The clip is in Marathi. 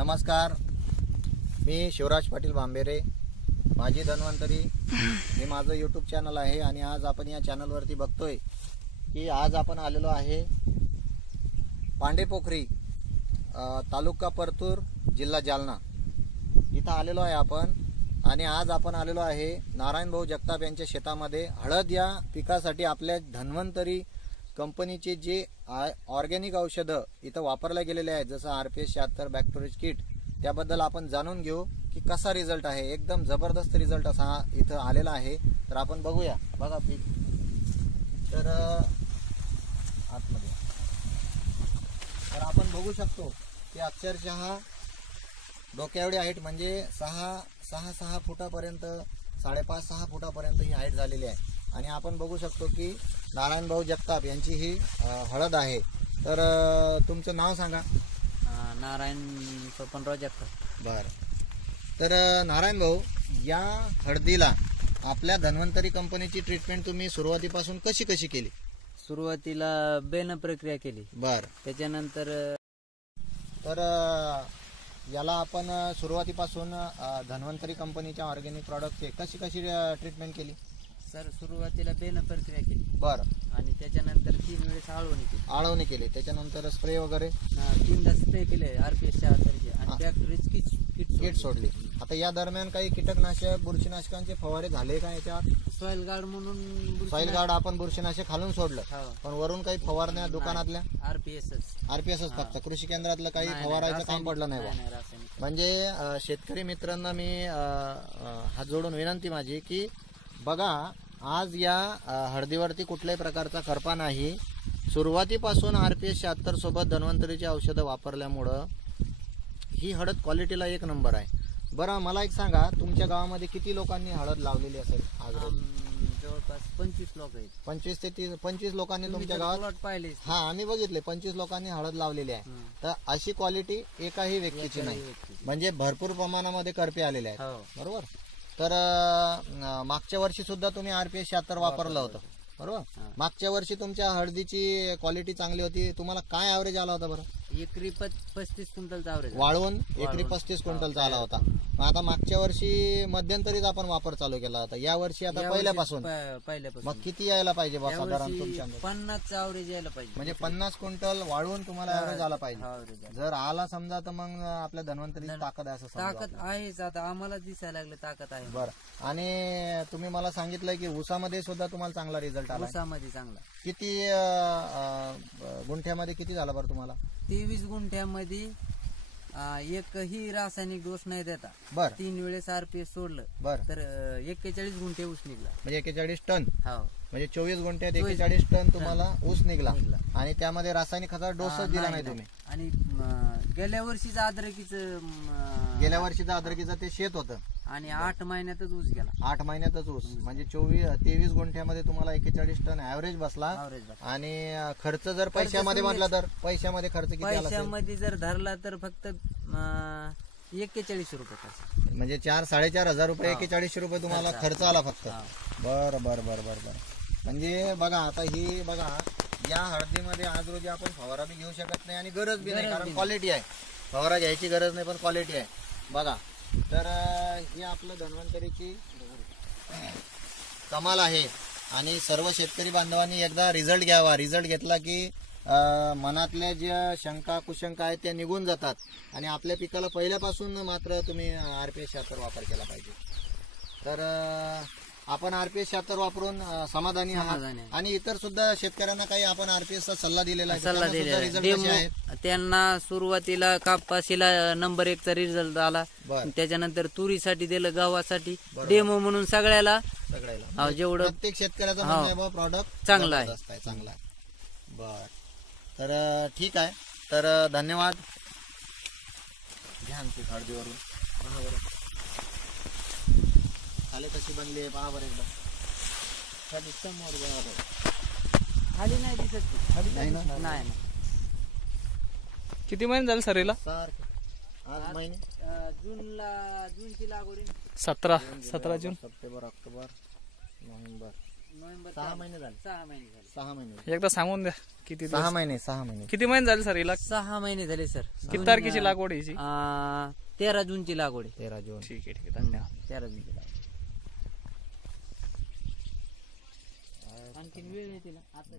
नमस्कार, मी शिवराज पाटील भांबेरे, माझी धन्वंतरी हे माझं यूट्यूब चॅनल आहे. आणि आज आपण या चॅनलवरती बघतोय की आज आपण आलेलो आहे पांडेपोखरी, तालुका परतूर, जिल्हा जालना इथं आलेलो आहे आपण. आणि आज आपण आलेलो आहे नारायण भाऊ जगताप यांच्या शेतामध्ये हळद या पिकासाठी आपल्या धन्वंतरी कंपनीचे जे ऑर्गॅनिक औषधं इथं वापरले गेलेले आहेत, जसं RPS 76 बॅक्टेरिया किट, त्याबद्दल आपण जाणून घेऊ की कसा रिझल्ट आहे. एकदम जबरदस्त रिझल्ट असा इथं आलेला आहे. तर आपण बघूया. बघा पीक तर आतमध्ये तर आपण बघू शकतो की अक्षरशः डोक्या एवढी हाईट, म्हणजे 6 फुटापर्यंत, 5.5-6 फुटापर्यंत ही हाईट झालेली आहे. आणि आपण बघू शकतो की नारायण भाऊ जगताप यांची ही हळद आहे. तर तुमचं नाव सांगा. नारायण सोपनराव जगताप. बरं. तर नारायण भाऊ, या हळदीला आपल्या धन्वंतरी कंपनीची ट्रीटमेंट तुम्ही सुरुवातीपासून कशी केली? सुरुवातीला बेन प्रक्रिया केली. बरं. त्याच्यानंतर तर याला आपण सुरुवातीपासून धन्वंतरी कंपनीच्या ऑर्गॅनिक प्रॉडक्टचे कशी ट्रीटमेंट केली? सर, सुरुवातीला बेन प्रक्रिया केली. बरं. आणि त्याच्यानंतर 3 वेळेस आळवणी केली. त्याच्यानंतर स्प्रे वगैरे 3दा स्प्रे केले RPS 76 आणि बॅक्टेरिया किट सोडली. आता या दरम्यान काही कीटकनाशक, बुरशीनाशकांचे फवारे झाले का याच्यावर? सॉइल गार्ड म्हणून सॉइल गार्ड आपण बुरशीनाशक खालून सोडलं, पण वरून काही फवारण्या दुकानातल्या RPS फक्त कृषी केंद्रातलं काही फवारायचं काम पडलं नाही बा. म्हणजे शेतकरी मित्रांना मी हात जोडून विनंती माझी की बघा, आज या हळदीवरती कुठल्याही प्रकारचा करपा नाही. सुरुवातीपासून RPS 76 सोबत धन्वंतरीची औषधं वापरल्यामुळं ही हळद क्वालिटीला एक नंबर आहे. बरं, मला एक सांगा, तुमच्या गावामध्ये किती लोकांनी हळद लावलेली असेल आज? जवळपास 25 लोक आहेत. 25 ते 25 लोकांनी तुमच्या गावात पाहिले? हा, आम्ही बघितले 25 लोकांनी हळद लावलेली आहे. तर अशी क्वालिटी एकाही व्यक्तीची नाही, म्हणजे भरपूर प्रमाणामध्ये करपे आलेले आहेत. बरोबर. तर मागच्या वर्षी सुद्धा तुम्ही RPS 76 वापरलं होतं, बरोबर. मागच्या वर्षी तुमच्या हळदीची क्वालिटी चांगली होती. तुम्हाला काय ॲव्हरेज आला होता बरं? एकरी 35 क्विंटलचा ॲव्हरेज वाळवून एकरी 35 क्विंटलचा आला होता. आता मागच्या वर्षी मध्यंतरीच आपण वापर चालू केला होता. या वर्षी आता पहिल्यापासून मग किती यायला पाहिजे बा साधारण तुमच्या? 50 ॲव्हरेज यायला पाहिजे. म्हणजे 50 क्विंटल वाळवून तुम्हाला ॲव्हरेज आला पाहिजे. जर आला समजा तर मग आपल्या धन्वंतरी ताकद आहे, असं ताकद आहेच. आता आम्हाला दिसायला लागले ताकद आहे. बरं. आणि तुम्ही मला सांगितलं की ऊसामध्ये सुद्धा तुम्हाला चांगला रिझल्ट आला? ऊसामध्ये चांगला. किती गुंठ्यामध्ये किती झाला बरं तुम्हाला? 23 गुंठ्यामध्ये एकही रासायनिक डोस नाही देता. बरं. 3 वेळेस RPS सोडलं. बरं. तर 41 गुंठे ऊस निघला. म्हणजे 41 टन. हो. म्हणजे 24 गुंठ्यात 41 टन तुम्हाला ऊस निघला. आणि त्यामध्ये रासायनिक खताचा डोसच दिला नाही तुम्ही. आणि गेल्या वर्षीचं अद्रकीचं ते शेत होतं आणि 8 महिन्यातच ऊस गेला. 8 महिन्यातच ऊस. म्हणजे 23 गुंठ्यामध्ये तुम्हाला 41 टन ॲव्हरेज बसला. आणि खर्च जर पैशामध्ये म्हटला तर पैशामध्ये खर्च किती आला? पैशामध्ये जर धरला तर फक्त 41 रुपये खर्च. म्हणजे 4-4.5 रुपये, 41 रुपये तुम्हाला खर्च आला फक्त. बरं. म्हणजे बघा, आता ही बघा, या हळदीमध्ये आज रोजी आपण फवारा बी घेऊ शकत नाही आणि गरज बी नाही, कारण क्वालिटी आहे. फवारा घ्यायची गरज नाही, पण क्वालिटी आहे बघा. तर ही आपलं धन्वंतरीची कमाल आहे. आणि सर्व शेतकरी बांधवांनी एकदा रिझल्ट घ्यावा. रिझल्ट घेतला की मनातल्या ज्या शंका कुशंका आहेत त्या निघून जातात. आणि आपल्या पिकाला पहिल्यापासून मात्र तुम्ही RPS 76 वापर केला पाहिजे. तर आपण RPS 76 वापरून समाधानी आहात. आणि इतर सुद्धा शेतकऱ्यांना काही आपण RPS चा सल्ला दिलेला आहे. त्यांना सुरुवातीला कापसाला नंबर 1 चा रिझल्ट आला. त्याच्यानंतर तुरीसाठी दिलं, गव्हासाठी डेमो म्हणून सगळ्याला जेवढं प्रत्येक शेतकऱ्याचा प्रॉडक्ट चांगला आहे. बर. तर ठीक आहे. तर धन्यवाद. घ्या आमची हळदीवरून खाली कशी बनली पहा बरं एकदा. खाली नाही दिसत. खाली नाही. किती महिने झाले सरीला? आज महिने जूनची लागवड. 17 जून. सप्टेंबर, ऑक्टोबर, नोव्हेंबर, नोव्हेंबर 6 महिने झाले. 6 महिने झाले. 6 महिने एकदा सांगून द्या किती 6 महिने किती महिने झाले सर हिला? 6 महिने झाले सर. किती तारखेची लागवड आहे हिची? 13 जूनची लागवड आहे. 13 जून. ठीक आहे धन्यवाद. 13 जूनची लागवड. आणखीन वेळ आहे तिला आता.